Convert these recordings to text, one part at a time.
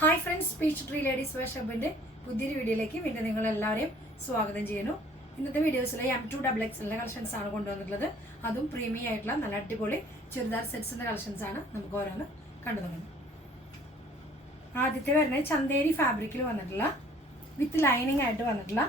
Hi friends, Peach Tree ladies wear ഷോപ്പിന്റെ പുതിയൊരു വീഡിയോയിലേക്ക് വീണ്ടും നിങ്ങൾ എല്ലാവരെയും സ്വാഗതം ചെയ്യുന്നു. ഇന്നത്തെ വീഡിയോസിൽ M2XXL കളക്ഷൻസ് ആണ് കൊണ്ടുവന്നിട്ടുള്ളത്. അതും പ്രീമിയം ആയിട്ടുള്ള നല്ല അടിപൊളി ചുരിദാർ സെറ്റ്സിന്റെ കളക്ഷൻസ് ആണ്. നമുക്ക് ഓരോന്ന് കണ്ടു തുടങ്ങാം. ആദ്യത്തെ വരുന്നത് ചന്തേരി ഫാബ്രിക്കിൽ വന്നിട്ടുള്ള വിത്ത് ലൈനിങ് ആയിട്ട് വന്നിട്ടുള്ള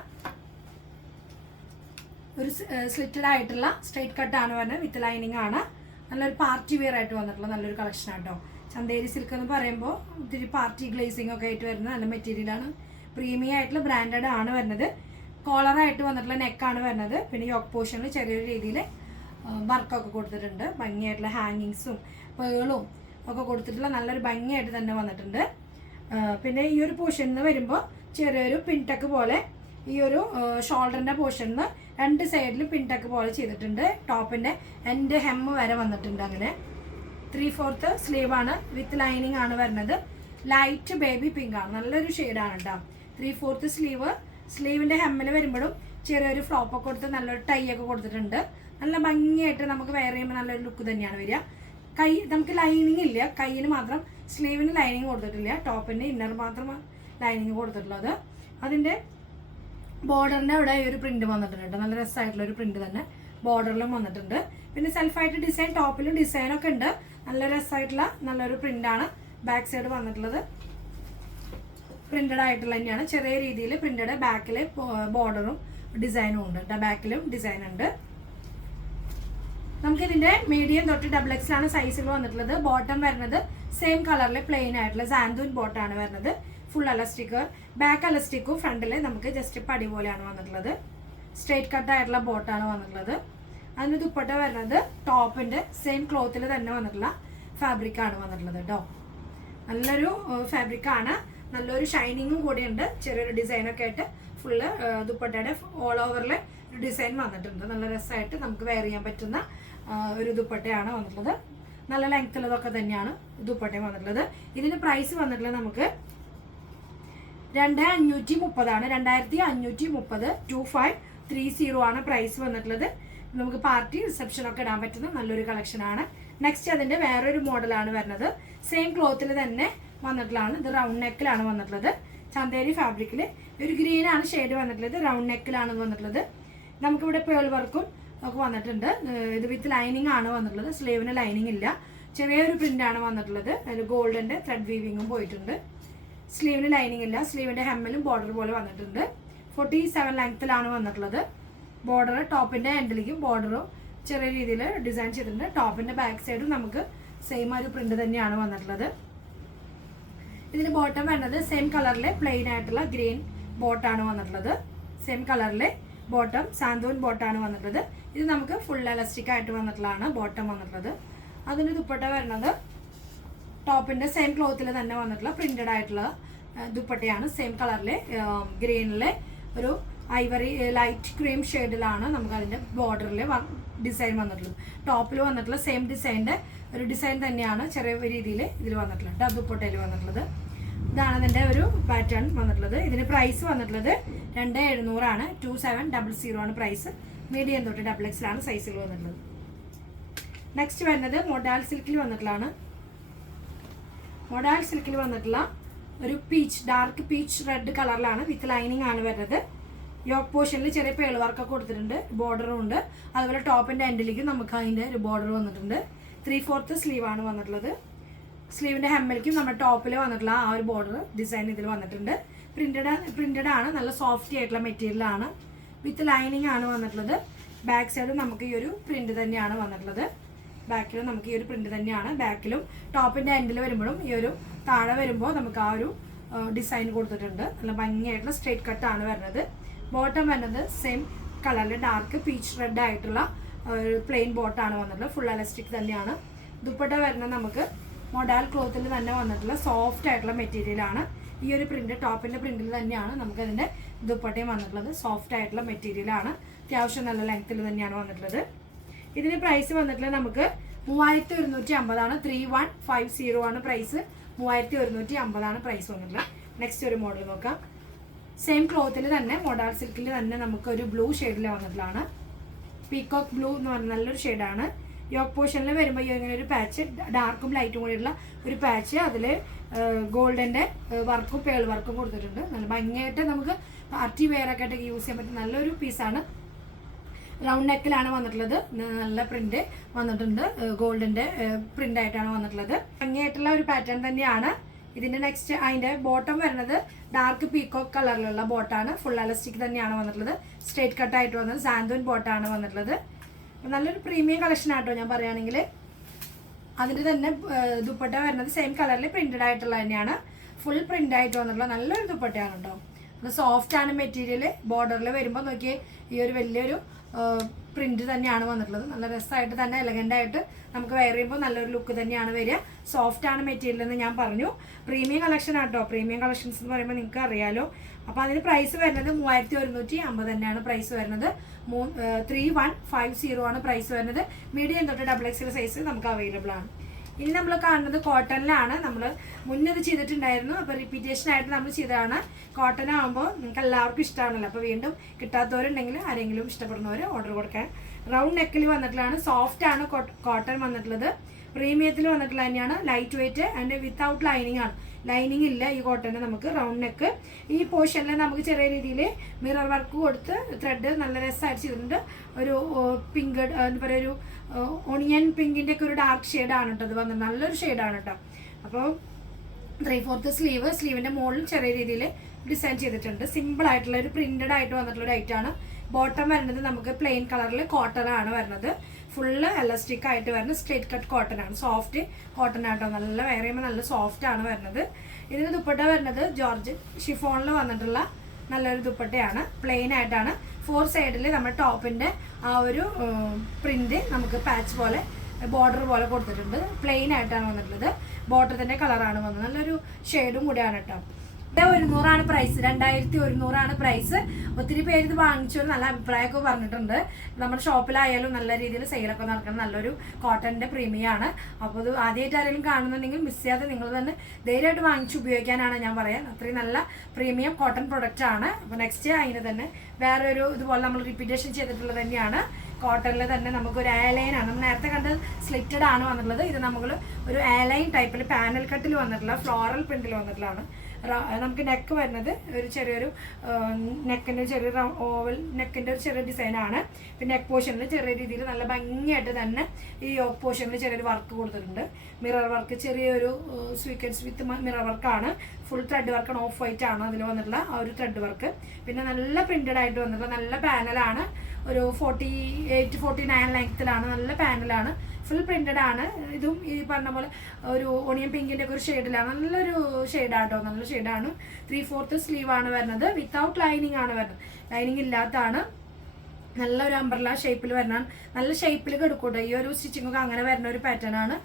ഒരു സ്ലിറ്റഡ് ആയിട്ടുള്ള സ്ട്രൈറ്റ് കട്ടാണ് വരുന്നത്. വിത്ത് ലൈനിങ് ആണ്. നല്ലൊരു പാർട്ടി വെയർ ആയിട്ട് വന്നിട്ടുള്ള നല്ലൊരു കളക്ഷൻ ആട്ടോ. ചന്തേരി സിൽക്ക് എന്ന് പറയുമ്പോൾ ഇത്തിരി പാർട്ടി ഗ്ലേസിംഗ് ഒക്കെ ആയിട്ട് വരുന്ന നല്ല മെറ്റീരിയലാണ്. പ്രീമിയം ആയിട്ടുള്ള ബ്രാൻഡഡ് ആണ് വരുന്നത്. കോളറായിട്ട് വന്നിട്ടുള്ള നെക്കാണ് വരുന്നത്. പിന്നെ യോക്ക് പോർഷനിൽ ചെറിയൊരു രീതിയിൽ വർക്കൊക്കെ കൊടുത്തിട്ടുണ്ട്. ഭംഗിയായിട്ടുള്ള ഹാങ്ങിങ്സും പേളും ഒക്കെ കൊടുത്തിട്ടുള്ള നല്ലൊരു ഭംഗിയായിട്ട് തന്നെ വന്നിട്ടുണ്ട്. പിന്നെ ഈ ഒരു പോർഷനിൽ നിന്ന് വരുമ്പോൾ ചെറിയൊരു പിൻടക്ക് പോലെ ഈ ഒരു ഷോൾഡറിൻ്റെ പോർഷനിൽ നിന്ന് രണ്ട് സൈഡിലും പിൻടക്ക് പോലെ ചെയ്തിട്ടുണ്ട്. ടോപ്പിൻ്റെ എൻഡ് ഹെം വരെ വന്നിട്ടുണ്ട്. അങ്ങനെ 3/4 സ്ലീവാണ്. വിത്ത് ലൈനിങ് ആണ് വരുന്നത്. ലൈറ്റ് ബേബി പിങ്ക് ആണ്. നല്ലൊരു ഷെയ്ഡാണ് കേട്ടോ. 3/4 സ്ലീവ്. സ്ലീവിൻ്റെ ഹെമ്മിൽ വരുമ്പോഴും ചെറിയൊരു ഫ്ലോപ്പൊക്കെ കൊടുത്ത് നല്ലൊരു ടൈ ഒക്കെ കൊടുത്തിട്ടുണ്ട്. നല്ല ഭംഗിയായിട്ട് നമുക്ക് വെയർ ചെയ്യുമ്പോൾ നല്ലൊരു ലുക്ക് തന്നെയാണ് വരിക. കൈ നമുക്ക് ലൈനിങ് ഇല്ല, കയ്യിൽ മാത്രം സ്ലീവിന് ലൈനിങ് കൊടുത്തിട്ടില്ല. ടോപ്പിൻ്റെ ഇന്നർ മാത്രം ലൈനിങ് കൊടുത്തിട്ടുള്ളത്. അതിൻ്റെ ബോർഡറിൻ്റെ അവിടെ ഒരു പ്രിന്റ് വന്നിട്ടുണ്ട്. നല്ല രസമായിട്ടുള്ള ഒരു പ്രിന്റ് തന്നെ ബോർഡറിലും വന്നിട്ടുണ്ട്. പിന്നെ സെൽഫായിട്ട് ഡിസൈൻ ടോപ്പിലും ഡിസൈനൊക്കെ ഉണ്ട്. നല്ല രസമായിട്ടുള്ള നല്ലൊരു പ്രിന്റാണ് ബാക്ക് സൈഡ് വന്നിട്ടുള്ളത്. പ്രിന്റഡ് ആയിട്ടുള്ള തന്നെയാണ്. ചെറിയ രീതിയിൽ പ്രിന്റഡ് ബാക്കിൽ ബോർഡറും ഡിസൈനും ഉണ്ട്. ബാക്കിലും ഡിസൈൻ ഉണ്ട്. നമുക്കിതിന്റെ മീഡിയം തൊട്ട് XXL ആണ് സൈസിൽ വന്നിട്ടുള്ളത്. ബോട്ടം വരുന്നത് സെയിം കളറിൽ പ്ലെയിൻ ആയിട്ടുള്ള സാൻഡൂൻ ബോട്ടാണ് വരുന്നത്. ഫുൾ അലസ്റ്റിക്, ബാക്ക് അലസ്റ്റിക്കും ഫ്രണ്ടിൽ നമുക്ക് ജസ്റ്റ് പടി പോലെയാണ് വന്നിട്ടുള്ളത്. സ്ട്രേറ്റ് കട്ട് ആയിട്ടുള്ള ബോട്ടാണ് വന്നിട്ടുള്ളത്. അതിന് ദുപ്പട്ട വരുന്നത് ടോപ്പിന്റെ സെയിം ക്ലോത്തിൽ തന്നെ വന്നിട്ടുള്ള ഫാബ്രിക് ആണ് വന്നിട്ടുള്ളത് കേട്ടോ. നല്ലൊരു ഫാബ്രിക് ആണ്. നല്ലൊരു ഷൈനിങ്ങും കൂടിയുണ്ട്. ചെറിയൊരു ഡിസൈനൊക്കെ ആയിട്ട് ഫുള്ള് ദുപ്പട്ടയുടെ ഓൾ ഓവറിൽ ഒരു ഡിസൈൻ വന്നിട്ടുണ്ട്. നല്ല രസമായിട്ട് നമുക്ക് വെയർ ചെയ്യാൻ പറ്റുന്ന ഒരു ദുപ്പട്ടയാണ് വന്നിട്ടുള്ളത്. നല്ല ലെങ്ത്തുള്ളതൊക്കെ തന്നെയാണ് ദുപ്പട്ടയും വന്നിട്ടുള്ളത്. ഇതിന് പ്രൈസ് വന്നിട്ടുള്ളത് നമുക്ക് 2530 ആണ്. 2530 2530 ആണ് പ്രൈസ് വന്നിട്ടുള്ളത്. നമുക്ക് പാർട്ടി റിസപ്ഷൻ ഒക്കെ ഇടാൻ പറ്റുന്ന നല്ലൊരു കളക്ഷൻ ആണ്. നെക്സ്റ്റ് അതിന്റെ വേറൊരു മോഡലാണ് വരുന്നത്. സെയിം ക്ലോത്തിൽ തന്നെ വന്നിട്ടുള്ളതാണ്. ഇത് റൗണ്ട് നെക്കിലാണ് വന്നിട്ടുള്ളത്. ചന്തേരി ഫാബ്രിക്കിൽ ഒരു ഗ്രീൻ ആണ് ഷെയ്ഡ് വന്നിട്ടുള്ളത്. റൗണ്ട് നെക്കിലാണ് വന്നിട്ടുള്ളത്. നമുക്കിവിടെ പേൾ വർക്കും ഒക്കെ വന്നിട്ടുണ്ട്. ഇത് വിത്ത് ലൈനിങ് ആണ് വന്നിട്ടുള്ളത്. സ്ലീവിന് ലൈനിങ് ഇല്ല. ചെറിയൊരു പ്രിന്റ് ആണ് വന്നിട്ടുള്ളത്. അതിൽ ഗോൾഡിന്റെ ത്രെഡ് വീവിങ്ങും പോയിട്ടുണ്ട്. സ്ലീവിന് ലൈനിങ് ഇല്ല. സ്ലീവിന്റെ ഹെമ്മിലും ബോർഡർ പോലെ വന്നിട്ടുണ്ട്. 47 ലെങ്ത്തിലാണ് വന്നിട്ടുള്ളത്. ബോർഡർ ടോപ്പിന്റെ എൻഡിലേക്കും ബോർഡറും ചെറിയ രീതിയിൽ ഡിസൈൻ ചെയ്തിട്ടുണ്ട്. ടോപ്പിന്റെ ബാക്ക് സൈഡും നമുക്ക് സെയിം ഒരു പ്രിന്റ് തന്നെയാണ് വന്നിട്ടുള്ളത്. ഇതിന് ബോട്ടം വരുന്നത് സെയിം കളറിലെ പ്ലെയിൻ ആയിട്ടുള്ള ഗ്രീൻ ബോട്ടാണ് വന്നിട്ടുള്ളത്. സെയിം കളറിലെ ബോട്ടം സാന്തൂൻ ബോട്ടാണ് വന്നിട്ടുള്ളത്. ഇത് നമുക്ക് ഫുൾ എലാസ്റ്റിക് ആയിട്ട് വന്നിട്ടുള്ളതാണ് ബോട്ടം വന്നിട്ടുള്ളത്. അതിന് ദുപ്പട്ട വരുന്നത് ടോപ്പിന്റെ സെയിം ക്ലോത്തിൽ തന്നെ വന്നിട്ടുള്ള പ്രിന്റഡ് ആയിട്ടുള്ള ദുപ്പട്ടയാണ്. സെയിം കളറിലെ ഗ്രീനിലെ ഒരു ഐവറി ലൈറ്റ് ക്രീം ഷെയ്ഡിലാണ് നമുക്ക് അതിന്റെ ബോർഡറിൽ ഡിസൈൻ വന്നിട്ടുള്ളത്. ടോപ്പിൽ വന്നിട്ടുള്ള സെയിം ഡിസൈനിന്റെ ഒരു ഡിസൈൻ തന്നെയാണ് ചെറിയ രീതിയിൽ ഇതിൽ വന്നിട്ടുള്ളത്. ദുപ്പട്ടയിൽ വന്നിട്ടുള്ളത്. ഇതാണ് ഇതിന്റെ ഒരു പാറ്റേൺ വന്നിട്ടുള്ളത്. ഇതിന് പ്രൈസ് വന്നിട്ടുള്ളത് 2700 ആണ്. 2700 ആണ് പ്രൈസ്. മീഡിയം തൊട്ട് XXL ആണ് സൈസിൽ വന്നിട്ടുള്ളത്. നെക്സ്റ്റ് വരുന്നത് മൊഡാൽ സിൽക്കിൽ വന്നിട്ടുള്ളതാണ്. മൊഡാൽ സിൽക്കിൽ വന്നിട്ടുള്ള ഒരു പീച്ച് ഡാർക്ക് പീച്ച് റെഡ് കളറിലാണ്. വിത്ത് ലൈനിങ് ആണ് വരുന്നത്. യോക്ക് പോർഷനിൽ ചെറിയ പേൾ വർക്കൊക്കെ കൊടുത്തിട്ടുണ്ട്. ബോർഡറും ഉണ്ട്. അതുപോലെ ടോപ്പിന്റെ എൻഡിലേക്ക് നമുക്ക് അതിന്റെ ഒരു ബോർഡർ വന്നിട്ടുണ്ട്. 3/4 സ്ലീവാണ് വന്നിട്ടുള്ളത്. സ്ലീവിന്റെ ഹെമ്മിലേക്കും നമ്മുടെ ടോപ്പിൽ വന്നിട്ടുള്ള ആ ഒരു ബോർഡർ ഡിസൈൻ ഇതിൽ വന്നിട്ടുണ്ട്. പ്രിന്റഡ് ആണ്. നല്ല സോഫ്റ്റ് ആയിട്ടുള്ള മെറ്റീരിയൽ ആണ്. വിത്ത് ലൈനിങ് ആണ് വന്നിട്ടുള്ളത്. ബാക്ക് സൈഡ് നമുക്ക് ഈ ഒരു പ്രിന്റ് തന്നെയാണ് വന്നിട്ടുള്ളത്. ബാക്കിലും നമുക്ക് ഈ ഒരു പ്രിന്റ് തന്നെയാണ്. ബാക്കിലും ടോപ്പിന്റെ എൻഡിൽ വരുമ്പോഴും ഈ ഒരു താഴെ വരുമ്പോൾ നമുക്ക് ആ ഒരു ഡിസൈൻ കൊടുത്തിട്ടുണ്ട്. നല്ല ഭംഗിയായിട്ടുള്ള സ്ട്രേറ്റ് കട്ടാണ് വരുന്നത്. ബോട്ടം വരുന്നത് സെയിം കളറിൽ ഡാർക്ക് പീച്ച് റെഡ് ആയിട്ടുള്ള പ്ലെയിൻ ബോട്ടാണ് വന്നിട്ടുള്ളത്. ഫുൾ എലാസ്റ്റിക് തന്നെയാണ്. ദുപ്പട്ട വരുന്നത് നമുക്ക് മൊഡാൽ ക്ലോത്തിൽ തന്നെ വന്നിട്ടുള്ള സോഫ്റ്റ് ആയിട്ടുള്ള മെറ്റീരിയൽ ആണ്. ഈ ഒരു പ്രിന്റ് ടോപ്പിന്റെ പ്രിന്റിൽ തന്നെയാണ് നമുക്ക് അതിന്റെ ദുപ്പട്ടയും വന്നിട്ടുള്ളത്. സോഫ്റ്റ് ആയിട്ടുള്ള മെറ്റീരിയൽ ആണ്. അത്യാവശ്യം നല്ല ലെങ്ത്തിൽ തന്നെയാണ് വന്നിട്ടുള്ളത്. ഇതിന് പ്രൈസ് വന്നിട്ടുള്ളത് നമുക്ക് 3150 ആണ്. 3150 ആണ് പ്രൈസ്. 3150 ആണ് പ്രൈസ് വന്നിട്ടുള്ളത്. നെക്സ്റ്റ് ഒരു മോഡൽ നോക്കാം. സെയിം ക്ലോത്തിൽ തന്നെ മൊഡാൽ സിൽക്കിൽ തന്നെ നമുക്ക് ഒരു ബ്ലൂ ഷെയ്ഡിൽ വന്നിട്ടുള്ളതാണ്. പീകോക്ക് ബ്ലൂ എന്ന് പറഞ്ഞ നല്ലൊരു ഷെയ്ഡാണ്. യോക്ക് പോർഷനിൽ വരുമ്പോൾ ഇങ്ങനെ ഒരു പാച്ച്, ഡാർക്കും ലൈറ്റും കൂടിയുള്ള ഒരു പാച്ച്, അതിൽ ഗോൾഡിൻ്റെ വർക്കും പേൾ വർക്കും കൊടുത്തിട്ടുണ്ട്. നല്ല ഭംഗിയായിട്ട് നമുക്ക് പാർട്ടി വെയറൊക്കെ ആയിട്ട് യൂസ് ചെയ്യാൻ പറ്റും നല്ലൊരു പീസാണ്. റൗണ്ട് നെക്കിലാണ് വന്നിട്ടുള്ളത്. നല്ല പ്രിന്റ് വന്നിട്ടുണ്ട്, ഗോൾഡിൻ്റെ പ്രിന്റ് ആയിട്ടാണ് വന്നിട്ടുള്ളത്. ഭംഗിയായിട്ടുള്ള ഒരു പാറ്റേൺ തന്നെയാണ്. ഇതിൻ്റെ നെക്സ്റ്റ് അതിൻ്റെ ബോട്ടം വരുന്നത് ഡാർക്ക് പീക്കോക്ക് കളറിലുള്ള ബോട്ടാണ്. ഫുൾ എലാസ്റ്റിക് തന്നെയാണ് വന്നിട്ടുള്ളത്. സ്ട്രേറ്റ് കട്ടായിട്ട് വന്നത് സാൻഡൂൻ ബോട്ടാണ് വന്നിട്ടുള്ളത്. നല്ലൊരു പ്രീമിയം കളക്ഷൻ ആട്ടോ ഞാൻ പറയുകയാണെങ്കിൽ. അതിൻ്റെ തന്നെ ദുപ്പട്ട വരുന്നത് സെയിം കളറിൽ പ്രിന്റഡ് ആയിട്ടുള്ള തന്നെയാണ്. ഫുൾ പ്രിന്റ് ആയിട്ട് വന്നിട്ടുള്ള നല്ലൊരു ദുപ്പട്ടയാണ് കേട്ടോ. സോഫ്റ്റ് ആണ് മെറ്റീരിയൽ. ബോർഡറിൽ വരുമ്പോൾ നോക്കിയേ ഈ ഒരു വലിയൊരു പ്രിന്റ് തന്നെയാണ് വന്നിട്ടുള്ളത്. നല്ല രസമായിട്ട് തന്നെ എലഗൻ്റ് ആയിട്ട് നമുക്ക് വെയർ ചെയ്യുമ്പോൾ നല്ലൊരു ലുക്ക് തന്നെയാണ് വരിക. സോഫ്റ്റ് ആണ് മെറ്റീരിയൽ എന്ന് ഞാൻ പറഞ്ഞു. പ്രീമിയം കളക്ഷൻ ആട്ടോ. പ്രീമിയം കളക്ഷൻസ് എന്ന് പറയുമ്പോൾ നിങ്ങൾക്ക് അറിയാലോ. അപ്പോൾ അതിന് പ്രൈസ് വരുന്നത് 3150 തന്നെയാണ് പ്രൈസ് വരുന്നത്. 3150 ആണ് പ്രൈസ് വരുന്നത്. മീഡിയം തൊട്ട് XXL സൈസ് നമുക്ക് അവൈലബിൾ ആണ്. ഇനി നമ്മൾ കാണുന്നത് കോട്ടണിലാണ്. നമ്മൾ മുന്നത് ചെയ്തിട്ടുണ്ടായിരുന്നു, അപ്പോൾ റിപ്പീറ്റേഷൻ ആയിട്ട് നമ്മൾ ചെയ്തതാണ്. കോട്ടൺ ആകുമ്പോൾ നിങ്ങൾക്ക് എല്ലാവർക്കും ഇഷ്ടമാണല്ലോ. അപ്പോൾ വീണ്ടും കിട്ടാത്തവരുണ്ടെങ്കിൽ ആരെങ്കിലും ഇഷ്ടപ്പെടുന്നവർ ഓർഡർ കൊടുക്കാൻ. റൗണ്ട് നെക്കിൽ വന്നിട്ടുള്ളതാണ്. സോഫ്റ്റ് ആണ് കോട്ടൺ വന്നിട്ടുള്ളത്. പ്രീമിയത്തിൽ വന്നിട്ടുള്ള തന്നെയാണ്. Light weight and without lining ആണ്. ലൈനിങ് ഇല്ല ഈ കോട്ടന്. നമുക്ക് റൗണ്ട് നെക്ക് ഈ പോർഷനിൽ നമുക്ക് ചെറിയ രീതിയിൽ മിറർ വർക്ക് കൊടുത്ത് ത്രെഡ് നല്ല രസമായിട്ട് ചെയ്തിട്ടുണ്ട്. ഒരു പിങ്ക് എന്താ പറയുക, ഒരു ഓണിയൻ പിങ്കിൻ്റെ ഒക്കെ ഒരു ഡാർക്ക് ഷെയ്ഡാണ് കേട്ടോ. അത് വന്നത് നല്ലൊരു ഷെയ്ഡാണ് കേട്ടോ. അപ്പോൾ 3/4 സ്ലീവിൻ്റെ മുകളിൽ ചെറിയ രീതിയിൽ ഡിസൈൻ ചെയ്തിട്ടുണ്ട്. സിമ്പിൾ ആയിട്ടുള്ള ഒരു പ്രിന്റഡ് ആയിട്ട് വന്നിട്ടുള്ള ഒരു ഐറ്റാണ്. ബോട്ടം വരുന്നത് നമുക്ക് പ്ലെയിൻ കളറിൽ കോട്ടൺ ആണ് വരുന്നത്. ഫുള്ള് എലാസ്റ്റിക് ആയിട്ട് വരുന്ന സ്ട്രേറ്റ് കട്ട് കോട്ടൺ ആണ്. സോഫ്റ്റ് കോട്ടൺ ആട്ടോ. നല്ല വെയർ ചെയ്യുമ്പോൾ നല്ല സോഫ്റ്റ് ആണ് വരുന്നത്. ഇതിന് ദുപ്പട്ട വരുന്നത് ജോർജ് ഷിഫോണിൽ വന്നിട്ടുള്ള നല്ലൊരു ദുപ്പട്ടയാണ്. പ്ലെയിൻ ആയിട്ടാണ്. 4 സൈഡിൽ നമ്മുടെ ടോപ്പിൻ്റെ ആ ഒരു പ്രിന്റ് നമുക്ക് പാച്ച് പോലെ ബോർഡർ പോലെ കൊടുത്തിട്ടുണ്ട്. പ്ലെയിൻ ആയിട്ടാണ് വന്നിട്ടുള്ളത്. ബോട്ടത്തിൻ്റെ കളറാണ് വന്നത്. നല്ലൊരു ഷെയ്ഡും കൂടിയാണ് കേട്ടോ. 100 പ്രൈസ്. 2100 പ്രൈസ്. ഒത്തിരി പേര് ഇത് വാങ്ങിച്ചൊരു നല്ല അഭിപ്രായമൊക്കെ പറഞ്ഞിട്ടുണ്ട്. നമ്മുടെ ഷോപ്പിലായാലും നല്ല രീതിയിൽ സെയിലൊക്കെ നടക്കണം. നല്ലൊരു കോട്ടൻ്റെ പ്രീമിയാണ്. അപ്പോൾ ഇത് ആദ്യമായിട്ട് ആരെങ്കിലും കാണുന്നുണ്ടെങ്കിൽ മിസ് ചെയ്യാതെ നിങ്ങൾ തന്നെ ധൈര്യമായിട്ട് വാങ്ങിച്ച് ഉപയോഗിക്കാനാണ് ഞാൻ പറയാൻ. അത്രയും നല്ല പ്രീമിയം കോട്ടൺ പ്രൊഡക്റ്റ് ആണ്. അപ്പോൾ നെക്സ്റ്റ് അതിന് തന്നെ വേറൊരു ഇതുപോലെ നമ്മൾ റിപ്പീറ്റേഷൻ ചെയ്തിട്ടുള്ളത് തന്നെയാണ്. കോട്ടണിൽ തന്നെ നമുക്കൊരു എയർലൈനാണ്. നമ്മൾ നേരത്തെ കണ്ട് സ്ലിറ്റഡ് ആണ് വന്നിട്ടുള്ളത്. ഇത് നമ്മൾ ഒരു എയർലൈൻ ടൈപ്പിൽ പാനൽ കട്ടിൽ വന്നിട്ടുള്ള ഫ്ലോറൽ പ്രിന്റിൽ വന്നിട്ടുള്ളതാണ്. നമുക്ക് നെക്ക് വരുന്നത് ഒരു ചെറിയൊരു നെക്കിൻ്റെ ചെറിയൊരു ഓവൽ നെക്കിൻ്റെ ഒരു ചെറിയ ഡിസൈനാണ്. പിന്നെ നെക്ക് പോർഷനിൽ ചെറിയ രീതിയിൽ നല്ല ഭംഗിയായിട്ട് തന്നെ ഈ യോക്ക് പോർഷനിൽ ചെറിയൊരു വർക്ക് കൊടുത്തിട്ടുണ്ട്. മിറർ വർക്ക്, ചെറിയൊരു സ്വീക്കൻസ് വിത്ത് മിറർ വർക്കാണ്. ഫുൾ ത്രെഡ് വർക്കാണ്. ഓഫ് വൈറ്റ് ആണ് അതിൽ വന്നിട്ടുള്ള ആ ഒരു ത്രെഡ് വർക്ക്. പിന്നെ നല്ല പ്രിന്റഡ് ആയിട്ട് വന്നിട്ടുള്ള നല്ല പാനലാണ്. ഒരു 48-49 ലെങ്ത്തിലാണ്. നല്ല പാനലാണ്. ഫുൾ പ്രിന്റഡ് ആണ്. ഇതും ഈ പറഞ്ഞ പോലെ ഒരു ഓണിയൻ പിങ്കിൻ്റെ ഒക്കെ ഒരു ഷെയ്ഡിലാണ്. നല്ലൊരു ഷെയ്ഡാട്ടോ. നല്ല ഷെയ്ഡാണ്. 3/4 സ്ലീവാണ് വരുന്നത്. വിത്തൗട്ട് ലൈനിങ് ആണ് വരുന്നത്. ലൈനിങ് ഇല്ലാത്തതാണ്. നല്ലൊരു അംബ്രല ഷേപ്പിൽ വരണം. നല്ല ഷേപ്പിൽ കിടക്കൂട്ടോ. ഈ ഒരു സ്റ്റിച്ചിങ്ങൊക്കെ അങ്ങനെ വരുന്ന ഒരു പാറ്റേൺ ആണ്.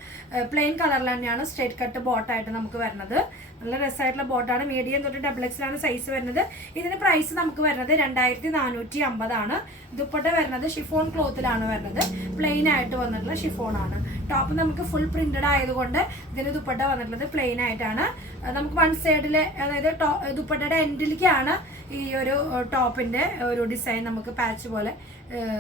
പ്ലെയിൻ കളറിൽ തന്നെയാണ് സ്ട്രേറ്റ് കട്ട് ബോട്ടായിട്ട് നമുക്ക് വരുന്നത്. നല്ല രസമായിട്ടുള്ള ബോട്ടാണ്. മീഡിയം തൊട്ട് XXL സൈസ് വരുന്നത്. ഇതിന് പ്രൈസ് നമുക്ക് വരുന്നത് 2450 ആണ്. ദുപ്പട്ട വരുന്നത് ഷിഫോൺ ക്ലോത്തിലാണ് വരുന്നത്. പ്ലെയിൻ ആയിട്ട് വന്നിട്ടുള്ള ഷിഫോൺ ആണ്. ടോപ്പ് നമുക്ക് ഫുൾ പ്രിന്റഡ് ആയതുകൊണ്ട് ഇതിന് ദുപ്പട്ട വന്നിട്ടുള്ളത് പ്ലെയിൻ ആയിട്ടാണ്. നമുക്ക് വൺ സൈഡിൽ, അതായത് ദുപ്പട്ടയുടെ എൻഡിലേക്കാണ് ഈ ഒരു ടോപ്പിൻ്റെ ഒരു ഡിസൈൻ നമുക്ക് പാച്ച് പോലെ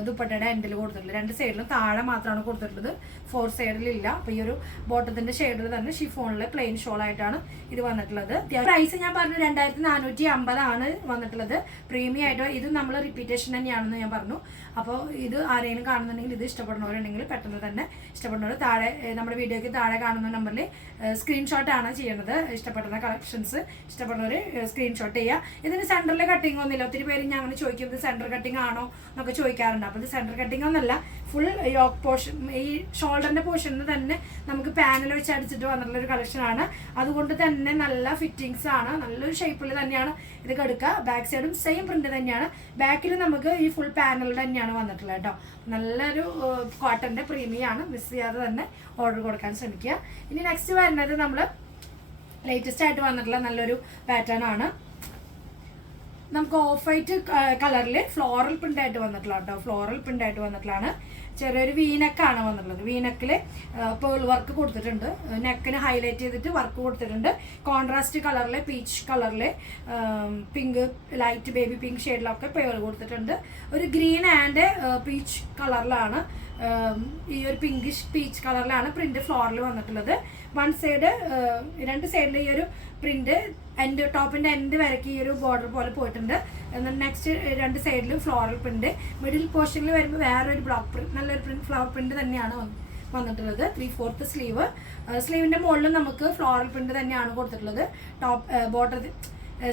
ദുപ്പട്ടയുടെ എൻഡിൽ കൊടുത്തിട്ടുള്ളത്. 2 സൈഡിലും താഴെ മാത്രമാണ് കൊടുത്തിട്ടുള്ളത്. 4 സൈഡിലില്ല. അപ്പോൾ ഈ ഒരു ബോട്ടത്തിൻ്റെ ഷെയ്ഡിൽ തന്നെ ഷിഫോണിൽ പ്ലെയിൻ ഷോൾ ആയിട്ടാണ് ഇത് വന്നിട്ടുള്ളത്. പ്രൈസ് ഞാൻ പറഞ്ഞു 2450 ആണ് വന്നിട്ടുള്ളത്. പ്രീമിയം ആയിട്ട് ഇത് നമ്മൾ റിപ്പീറ്റേഷൻ തന്നെയാണെന്ന് ഞാൻ പറഞ്ഞു. അപ്പോൾ ഇത് ആരെങ്കിലും കാണുന്നുണ്ടെങ്കിൽ, ഇത് ഇഷ്ടപ്പെടുന്നവരുണ്ടെങ്കിൽ പെട്ടെന്ന് തന്നെ ഇഷ്ടപ്പെടുന്നവർ താഴെ നമ്മുടെ വീഡിയോയ്ക്ക് താഴെ കാണുന്ന നമ്പറിൽ സ്ക്രീൻഷോട്ടാണ് ചെയ്യുന്നത്. ഇഷ്ടപ്പെടുന്ന കളക്ഷൻസ് ഇഷ്ടപ്പെടുന്നവർ സ്ക്രീൻഷോട്ട് ചെയ്യുക. ഇതിന് സെൻറ്ററിൽ കട്ടിങ് ഒന്നുമില്ല. ഒത്തിരി പേര് ഞാൻ അങ്ങനെ ചോദിക്കുന്നത് സെൻറ്റർ കട്ടിങ് ആണോ എന്നൊക്കെ ചോദിക്കാറുണ്ട്. അപ്പോൾ ഇത് സെൻറ്റർ കട്ടിങ് ഒന്നല്ല. ഫുൾ യോക്ക് പോർഷൻ, ഈ ഷോൾഡറിൻ്റെ പോർഷനിൽ തന്നെ നമുക്ക് പാനൽ വെച്ച് അടിച്ചിട്ട് വന്നിട്ടുള്ളൊരു കളക്ഷനാണ്. അതുകൊണ്ട് തന്നെ നല്ല ഫിറ്റിങ്സ് ആണ്. നല്ലൊരു ഷേപ്പിൽ തന്നെയാണ് ഇത് കെടുക്കുക. ബാക്ക് സൈഡും സെയിം പ്രിന്റ് തന്നെയാണ്. ബാക്കിൽ നമുക്ക് ഈ ഫുൾ പാനൽ തന്നെയാണ് വന്നിട്ടുള്ളത് കേട്ടോ. നല്ലൊരു കോട്ടൻ്റെ പ്രീമിയാണ്. മിസ് ചെയ്യാതെ തന്നെ ഓർഡർ കൊടുക്കാൻ ശ്രമിക്കുക. ഇനി നെക്സ്റ്റ് വരുന്നത് നമ്മൾ ലേറ്റസ്റ്റ് ആയിട്ട് വന്നിട്ടുള്ള നല്ലൊരു പാറ്റേൺ ആണ്. നമുക്ക് ഓഫ് വൈറ്റ് കളറിൽ ഫ്ലോറൽ പ്രിന്റ് ആയിട്ട് വന്നിട്ടുള്ള കേട്ടോ. ഫ്ലോറൽ പ്രിന്റ് ആയിട്ട് വന്നിട്ടുള്ളതാണ്. ചെറിയൊരു വീനെക്കാണ് വന്നിട്ടുള്ളത്. വീനെക്കിൽ പേൾ വർക്ക് കൊടുത്തിട്ടുണ്ട്. നെക്കിന് ഹൈലൈറ്റ് ചെയ്തിട്ട് വർക്ക് കൊടുത്തിട്ടുണ്ട്. കോൺട്രാസ്റ്റ് കളറിൽ, പീച്ച് കളറിൽ, പിങ്ക്, ലൈറ്റ് ബേബി പിങ്ക് ഷെയ്ഡിലൊക്കെ പേൾ കൊടുത്തിട്ടുണ്ട്. ഒരു ഗ്രീൻ ആൻഡ് പീച്ച് കളറിലാണ് ഈ ഒരു പിങ്കിഷ് പീച്ച് കളറിലാണ് പ്രിന്റ് ഫ്ലോറിൽ വന്നിട്ടുള്ളത്. വൺ സൈഡ്, രണ്ട് സൈഡിൽ ഈ ഒരു പ്രിന്റ് ടോപ്പിന്റെ എൻഡ് വരയ്ക്ക് ഈ ഒരു ബോർഡർ പോലെ പോയിട്ടുണ്ട്. എന്നാൽ നെക്സ്റ്റ് രണ്ട് സൈഡിലും ഫ്ലോറൽ പ്രിന്റ്. മിഡിൽ പോർഷനിൽ വരുമ്പോൾ വേറൊരു ബ്ലോക്ക് പ്രിന്റ്, നല്ലൊരു പ്രിന്റ് ഫ്ലവർ പ്രിന്റ് തന്നെയാണ് വന്നിട്ടുള്ളത്. 3/4 സ്ലീവ്. സ്ലീവിന്റെ മുകളിലും നമുക്ക് ഫ്ലോറൽ പ്രിന്റ് തന്നെയാണ് കൊടുത്തിട്ടുള്ളത്. ബോർഡർ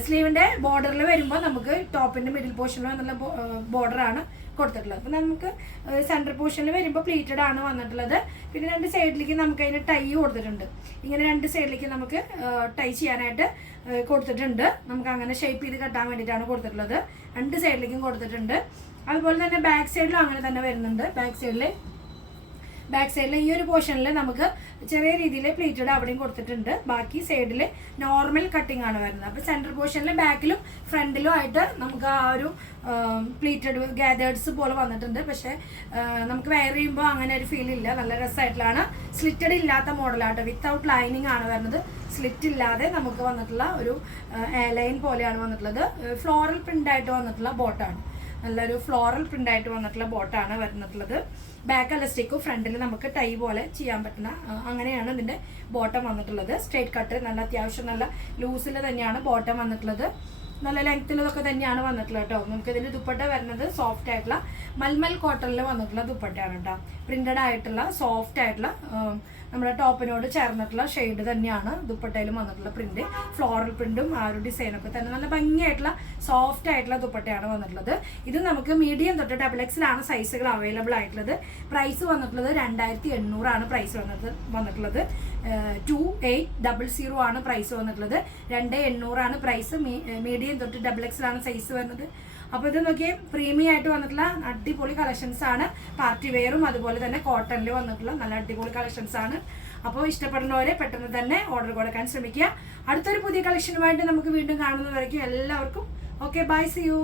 സ്ലീവിന്റെ ബോർഡറിൽ വരുമ്പോൾ നമുക്ക് ടോപ്പിന്റെ മിഡിൽ പോർഷനിൽ നല്ല ബോർഡറാണ് കൊടുത്തിട്ടുള്ളത്. അപ്പം നമുക്ക് സെൻട്രൽ പോർഷനിൽ വരുമ്പോൾ പ്ലീറ്റഡ് ആണ് വന്നിട്ടുള്ളത്. പിന്നെ രണ്ട് സൈഡിലേക്ക് നമുക്ക് അതിന് ടൈ കൊടുത്തിട്ടുണ്ട്. ഇങ്ങനെ രണ്ട് സൈഡിലേക്ക് നമുക്ക് ടൈ ചെയ്യാനായിട്ട് കൊടുത്തിട്ടുണ്ട്. നമുക്ക് അങ്ങനെ ഷേപ്പ് ചെയ്ത് കെട്ടാൻ വേണ്ടിയിട്ടാണ് കൊടുത്തിട്ടുള്ളത്. രണ്ട് സൈഡിലേക്കും കൊടുത്തിട്ടുണ്ട്. അതുപോലെ തന്നെ ബാക്ക് സൈഡിലും അങ്ങനെ തന്നെ വരുന്നുണ്ട്. ബാക്ക് സൈഡിൽ ഈ ഒരു പോർഷനിൽ നമുക്ക് ചെറിയ രീതിയിൽ പ്ലീറ്റഡ് അവിടെയും കൊടുത്തിട്ടുണ്ട്. ബാക്കി സൈഡിൽ നോർമൽ കട്ടിങ് ആണ് വരുന്നത്. അപ്പോൾ സെൻട്രൽ പോർഷനിൽ ബാക്കിലും ഫ്രണ്ടിലും ആയിട്ട് നമുക്ക് ആ ഒരു പ്ലീറ്റഡ് ഗാദേഴ്സ് പോലെ വന്നിട്ടുണ്ട്. പക്ഷേ നമുക്ക് വെയർ ചെയ്യുമ്പോൾ അങ്ങനെ ഒരു ഫീൽ ഇല്ല. നല്ല രസമായിട്ടുള്ളതാണ്. സ്ലിറ്റഡ് ഇല്ലാത്ത മോഡലാട്ടോ, വിത്തൗട്ട് ലൈനിങ് ആണ് വരുന്നത്. സ്ലിറ്റ് ഇല്ലാതെ നമുക്ക് വന്നിട്ടുള്ള ഒരു ലൈൻ പോലെയാണ് വന്നിട്ടുള്ളത്. ഫ്ലോറൽ പ്രിന്റ് ആയിട്ട് വന്നിട്ടുള്ള ബോട്ടാണ്. നല്ലൊരു ഫ്ലോറൽ പ്രിന്റ് ആയിട്ട് വന്നിട്ടുള്ള ബോട്ടാണ് വരുന്നിട്ടുള്ളത്. ബാക്ക് എലാസ്റ്റിക്കും ഫ്രണ്ടിൽ നമുക്ക് ടൈ പോലെ ചെയ്യാൻ പറ്റുന്ന അങ്ങനെയാണ് ഇതിന്റെ ബോട്ടം വന്നിട്ടുള്ളത്. സ്ട്രേറ്റ് കട്ട്, നല്ല അത്യാവശ്യം നല്ല ലൂസിൽ തന്നെയാണ് ബോട്ടം വന്നിട്ടുള്ളത്. നല്ല ലെങ്ത്തിലൊക്കെ തന്നെയാണ് വന്നിട്ടുള്ളത് കേട്ടോ. നമുക്ക് ഇതിന്റെ ദുപ്പട്ട വരുന്നത് സോഫ്റ്റ് ആയിട്ടുള്ള മൽമൽ കോട്ടണിൽ വന്നിട്ടുള്ള ദുപ്പട്ടയാണ് കേട്ടോ. പ്രിന്റഡ് ആയിട്ടുള്ള സോഫ്റ്റ് ആയിട്ടുള്ള നമ്മുടെ ടോപ്പിനോട് ചേർന്നിട്ടുള്ള ഷെയ്ഡ് തന്നെയാണ് ദുപ്പട്ടയിലും വന്നിട്ടുള്ള പ്രിന്റ്. ഫ്ലോറൽ പ്രിന്റും ആ ഒരു ഡിസൈനൊക്കെ തന്നെ നല്ല ഭംഗിയായിട്ടുള്ള സോഫ്റ്റ് ആയിട്ടുള്ള ദുപ്പട്ടയാണ് വന്നിട്ടുള്ളത്. ഇത് നമുക്ക് മീഡിയം തൊട്ട് XXL ആണ് സൈസുകൾ അവൈലബിൾ ആയിട്ടുള്ളത്. പ്രൈസ് വന്നിട്ടുള്ളത് 2800 ആണ് പ്രൈസ് വന്നിട്ടുള്ളത്. 2800 ആണ് പ്രൈസ് വന്നിട്ടുള്ളത്. 2800 ആണ് പ്രൈസ്. മീഡിയം തൊട്ട് XXL ആണ് സൈസ് വരുന്നത്. അപ്പോൾ ഇത് നോക്കിയേ, പ്രീമിയം ആയിട്ട് വന്നിട്ടുള്ള അടിപൊളി കളക്ഷൻസ് ആണ്. പാർട്ടി വെയറും അതുപോലെ തന്നെ കോട്ടണിൽ വന്നിട്ടുള്ള നല്ല അടിപൊളി കളക്ഷൻസ് ആണ്. അപ്പോൾ ഇഷ്ടപ്പെടുന്നവരെ പെട്ടെന്ന് തന്നെ ഓർഡർ കൊടുക്കാൻ ശ്രമിക്കുക. അടുത്തൊരു പുതിയ കളക്ഷനുമായിട്ട് നമുക്ക് വീണ്ടും കാണുന്നതായിരിക്കും. എല്ലാവർക്കും ഓക്കെ, ബൈ, സി യു.